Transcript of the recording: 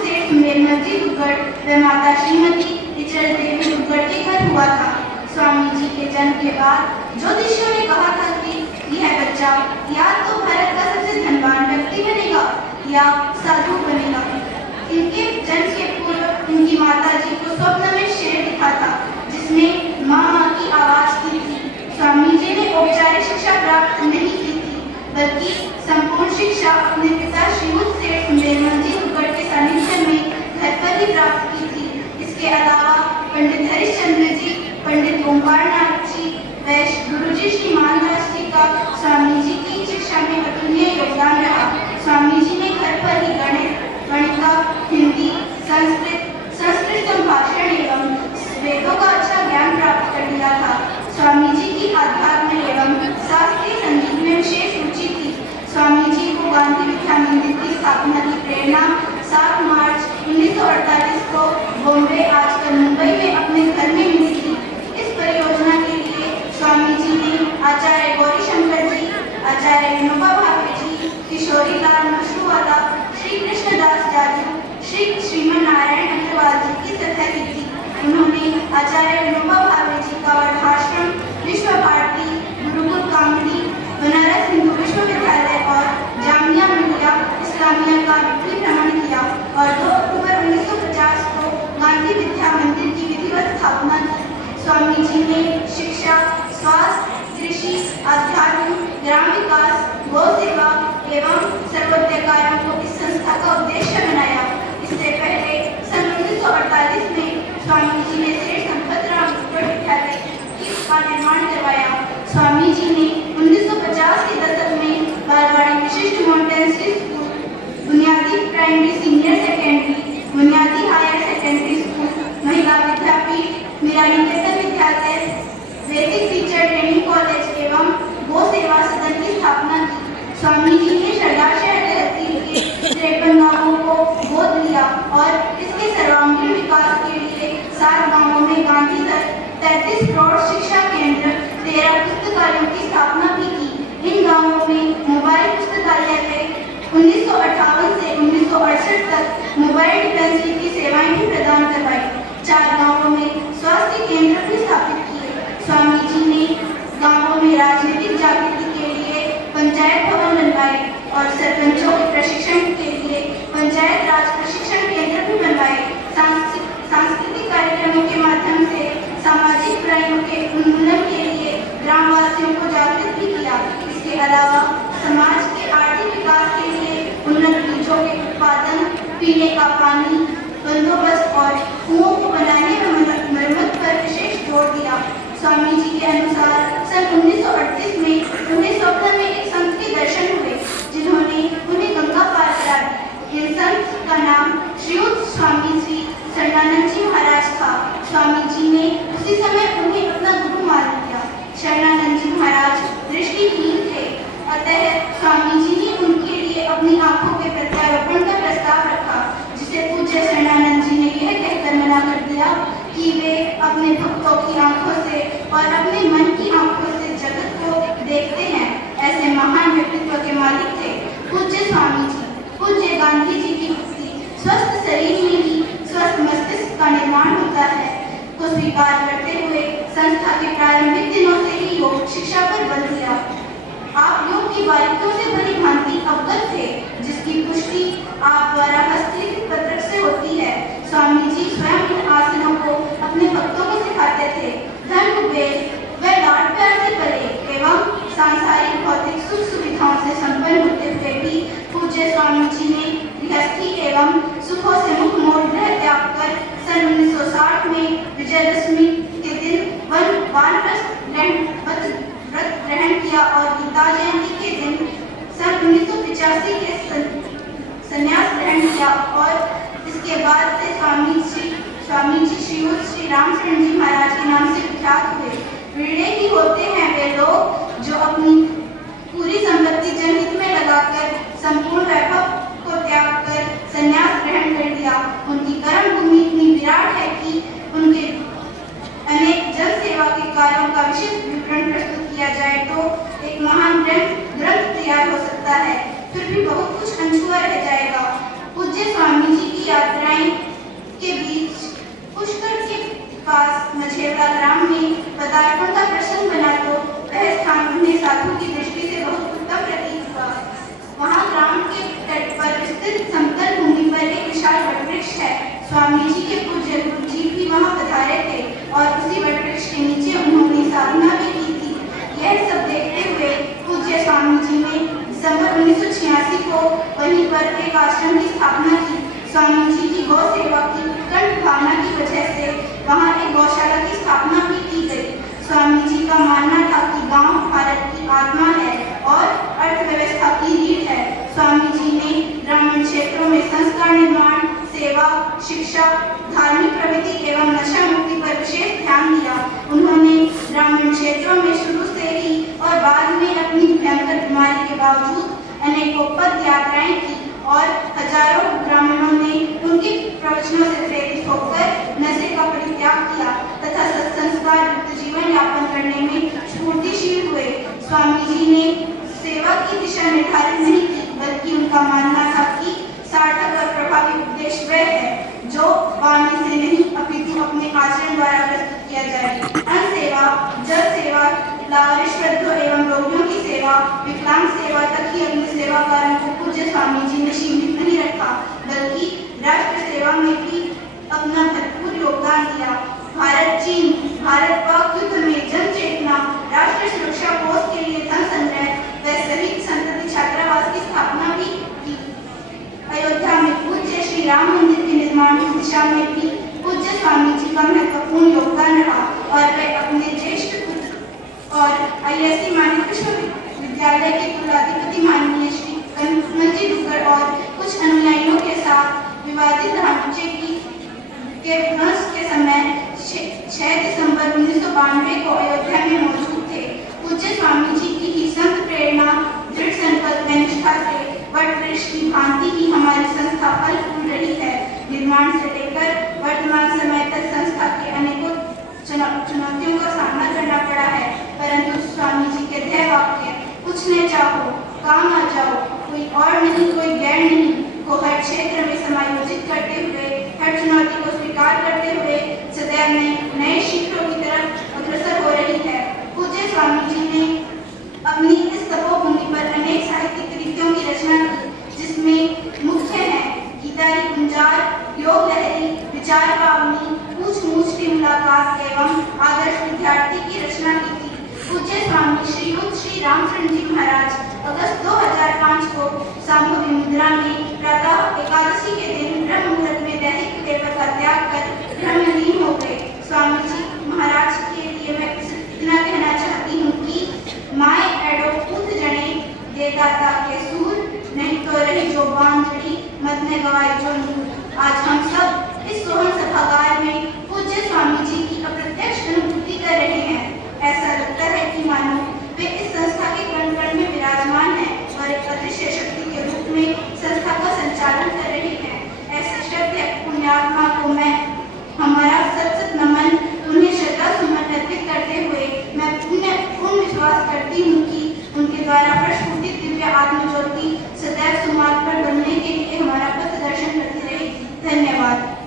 सेठ मेलमती दुग्गड़ व माता श्रीमती इचल देवी दुग्गड़ के घर हुआ था। स्वामी जी के जन्म के बाद ज्योतिषियों ने कहा था कि यह बच्चा या तो भारत का सबसे धनवान व्यक्ति बनेगा या साधु बनेगा। इनके जन्म के पूर्व इनकी माता जी को स्वप्न में शेर दिखा था जिसमें माँ माँ की आवाज की थी। स्वामी जी ने औपचारिक शिक्षा प्राप्त नहीं की थी बल्कि संपूर्ण शिक्षा अपने पिता श्रीयुत सेठ मेलमती दुग्गड़ के सानिध्य में घर पर ही प्राप्त की थी। इसके अलावा पंडित हरिश्चंद्र जी, पंडित ओंकारनाथ जी व गुरुजी श्री मानदास जी का स्वामी जी की शिक्षा में अतुलनीय योगदान रहा। स्वामी जी ने घर पर ही गणित, गणिका, हिंदी, संस्कृत संभाषण एवं वेदों का अच्छा ज्ञान प्राप्त कर लिया था। स्वामी जी की आध्यात्म एवं शास्त्रीय संगीत में विशेष रुचि थी। स्वामी जी को गांधी विद्या मंदिर की स्थापना की प्रेरणा 7 मार्च 1948 को बॉम्बे आजकल मुंबई में अपने घर में मिली थी। इस परियोजना के लिए स्वामी जी ने आचार्य गौरीशंकर जी, आचार्य विनोबा भावे जी, किशोरी लाल मशरूवाला, श्री कृष्णदास जाजू, श्री श्रीमन नारायण अग्रवाल जी की सत्या की थी। उन्होंने आचार्य विनोबा भावे जी का वर्धाश्रम, विश्व भारती, गुरुकुल कामनी, बनारस हिंदू विश्वविद्यालय और जामिया मिलिया इस्लामिया का भी भ्रमण किया और 2 अक्टूबर 1950 को गांधी विद्या मंदिर की विधिवत स्थापना की। स्वामी जी ने शिक्षा, स्वास्थ्य, कृषि, अध्यात्म, ग्राम विकास, गौ सेवा एवं सर्वोदय कार्यों को इस संस्था का उद्देश्य बनाया। इससे पहले सन 1948 में स्वामी जी ने सेठ संपतराम दुग्गड़ विद्यालय का निर्माण करवाया। स्वामी जी ने 1950 के दशक में बालवाड़ी विशिष्ट मॉन्टेसरी स्कूल, बुनियादी प्राइमरी सीनियर सेकेंडरी, बुनियादी हायर सेकेंडरी स्कूल, महिला विद्यापीठ, मीरा निकेतन विद्यालय, बेसिक टीचर ट्रेनिंग कॉलेज एवं गौ सेवा सदन की स्थापना की। स्वामी जी ने सरदारशहर तहसील के 53 गांवों को गोद लिया और इसके सर्वांगीण विकास के लिए 7 गांवों में गांधी दर 33 करोड़ शिक्षा केंद्र, 13 पुस्तकालयों की स्थापना भी की। इन गांवों में मोबाइल पुस्तकालय 1958 से 1968 तक मोबाइल डिस्पेंसरी की सेवाएं भी प्रदान करवाई। 4 गांवों में स्वास्थ्य केंद्र भी स्थापित किए। स्वामी जी ने गांवों में राजनीतिक जागृति के लिए पंचायत भवन बनवाए और सरपंचों के प्रशिक्षण के लिए पंचायत राज प्रशिक्षण केंद्र भी बनवाए। सांस्कृतिक कार्यक्रमों के माध्यम से सामाजिक बुराइयों के उन्मूलन के लिए ग्रामवासियों को जागृत भी किया। इसके अलावा समाज के आर्थिक विकास के लिए उन्नत बीजों के उत्पादन, पीने का पानी बंदोबस्त और कुओं को बनाने व मरम्मत पर विशेष जोर दिया। स्वामी जी के अनुसार सन 1938 में उन्हें स्वप्न में एक संत के दर्शन हुए जिन्होंने उन्हें गंगा पार करा दी। इन संत का नाम श्रीयुत स्वामी श्री शरणानंद जी महाराज था। स्वामी जी ने उसी समय उन्हें अपना गुरु मान लिया। शरणानंद जी महाराज दृष्टिहीन थे, अतः स्वामी जी ने उनके लिए अपनी आंखों के प्रत्यारोपण का प्रस्ताव रखा, जिसे पूज्य शरणानंद जी ने यह कहकर मना कर दिया कि वे अपने भक्तों की आंखों से और अपने मन की आंखों से जगत को देखते हैं। ऐसे महान व्यक्तित्व के मालिक थे पूज्य स्वामी जी। पूज्य गांधी जी की उक्ति स्वस्थ शरीर में ही स्वस्थ मस्तिष्क का निर्माण होता है को स्वीकार करते हुए संस्था के प्रारंभिक दिनों से ही योग शिक्षा पर बल दिया। आप योग की बारीकियों से भली भांति अवगत थे, जिसकी पुष्टि आप द्वारा हस्तलिखित पत्र से होती है। स्वामी जी स्वयं इन आसनों को अपने भक्तों को सिखाते थे। धन व लाड प्यार से परे एवं सांसारिक भौतिक सुख सुविधाओं से संपन्न होते हुए भी पूज्य स्वामी जी ने गृहस्थी एवं सुखों से मुख मोड़ गृह त्याग कर सन 1960 में विजयदशमी के दिन वानप्रस्थ व्रत ग्रहण किया और गीता जयंती के दिन सन 1985 के संन्यास ग्रहण किया और इसके बाद से स्वामी जी श्रीयुत श्री रामचरण जी महाराज के नाम से विख्यात हुए। ऋणी ही होते हैं वे लोग जो अपनी पूरी संपत्ति जनहित में लगाकर संपूर्ण वैभव को त्याग कर संन्यास ग्रहण कर लिया। उनकी कर्म भूमि इतनी विराट है कि उनके अनेक जन सेवा के कार्यों का विशिष्ट विवरण प्रस्तुत किया जाए तो एक महान ग्रंथ तैयार हो सकता है। फिर भी बहुत कुछ अनछुआ रह जाएगा। पूज्य स्वामी जी की विशाल वटवृक्ष है। स्वामी जी के पूज्य गुरु जी भी वहाँ पधारे थे और उसी वटवृक्ष के नीचे उन्होंने साधना भी की थी। यह सब देखते हुए पूज्य स्वामी जी ने दिसंबर 1986 को वहीं पर एक आश्रम की स्थापना की। स्वामी जी की गौ सेवा की उत्कंठ भावना की वजह से वहाँ एक गौशाला की स्थापना भी की गई। स्वामी जी का मानना था कि गांव भारत की आत्मा है और अर्थव्यवस्था की रीढ़ है। स्वामी जी ने ग्रामीण क्षेत्रों में संस्कार निर्माण, सेवा, शिक्षा, धार्मिक प्रवृत्ति एवं नशा मुक्ति पर विशेष ध्यान दिया। उन्होंने ग्रामीण क्षेत्रों में शुरू से ही और बाद में अपनी भयंकर बीमारी के बावजूद अनेकों पद यात्राएं की और हजारों ग्रामीणों ने उनके प्रवचनों से प्रेरित होकर नशे का परित्याग किया तथा सत्संस्कार युक्त जीवन यापन करने में स्फूर्तिशील हुए। स्वामी जी ने सेवा की दिशा निर्धारित नहीं की, बल्कि उनका मानना था कि सार्थक और प्रभावी उपदेश वह है जो वाणी से नहीं अपितु अपने आचरण द्वारा प्रस्तुत किया जाए। अन्न सेवा, जल सेवा, लावारिश वृद्धों एवं रोगियों की सेवा, विकलांग सेवा तक ही अपने सेवा कार्यों को पूज्य स्वामी जी ने सीमित नहीं रखा, बल्कि राष्ट्र सेवा में भी अपना भरपूर योगदान दिया। भारत पाक युद्ध में जन चेतना, राष्ट्र सुरक्षा कोष के लिए धन संग्रह व शहीद संतति छात्रावास की स्थापना भी की। अयोध्या में पूज्य श्री राम मंदिर के निर्माण की दिशा में भी पूज्य स्वामी जी का महत्वपूर्ण योगदान रहा और वे अपने ज्येष्ठ पुत्र और ISC माननीय विश्वविद्यालय के कुलाधिपति माननीय श्री कनमलजी दुग्गड़ और कुछ अनुयायियों के साथ विवादित ढांचे के विध्वंस के समय 6 दिसंबर 1992 को अयोध्या में मौजूद थे। पूज्य स्वामी जी की ही संत प्रेरणा, दृढ़ संकल्प व निष्ठा से वटवृक्ष की भांति ही हमारी संस्था फल फूल रही है। निर्माण से लेकर वर्तमान समय तक संस्था के अनेकों चुनौतियों का सामना करना पड़ा है, परंतु स्वामी जी के ध्येय वाक्य पूछने चाहो, काम आ जाओ, कोई और नहीं, कोई गैर नहीं को हर क्षेत्र में समायोजित करते हुए, हर चुनौती को स्वीकार करते हुए सदैव नए शिखरों की तरफ अग्रसर हो रही है। पूज्य स्वामी जी ने अपनी इस तपोभूमि पर अनेक साहित्यिक कृतियों की रचना की, जिसमें मुख्य है गीतारी गुंजार, योग लहरी, विचार पावनी, पूछ मूछ की मुलाकात एवं आदर्श विद्यार्थी की रचना की थी। पूज्य स्वामी श्रीयुत श्री रामचरण जी महाराज अगस्त 2005 को संभवी मुद्रा में प्रातः एकादशी के दिन ब्रह्म मुहूर्त में दैहिक सेवा का त्याग कर ब्रह्मलीन हो गए। स्वामी जी महाराज के लिए मैं इतना कहना चाहती हूँ कि माए एडो पूत जने देदाता के सूर, नहीं तो रही जो बांझड़ी मत ने गवाई जो नूर। आज हम सब इस सोहन सभागार में पूज्य स्वामी जी की अप्रत्यक्ष अनुभूति कर रहे हैं। ऐसा लगता है कि मानो वे इस संस्था के कण कण में विराजमान हैं और एक अदृश्य शक्ति के रूप में संस्था का संचालन कर रही हैं। ऐसे श्रद्धेय पुण्यात्मा को मैं हमारा सत नमन, उन्हें श्रद्धा सुमन अर्पित करते हुए मैं पूर्ण विश्वास करती हूँ कि उनके द्वारा प्रस्फुटित दिव्य आत्मज्योति सदैव सुमार्ग पर बनने के लिए हमारा पथ दर्शन करती रहेगी। धन्यवाद।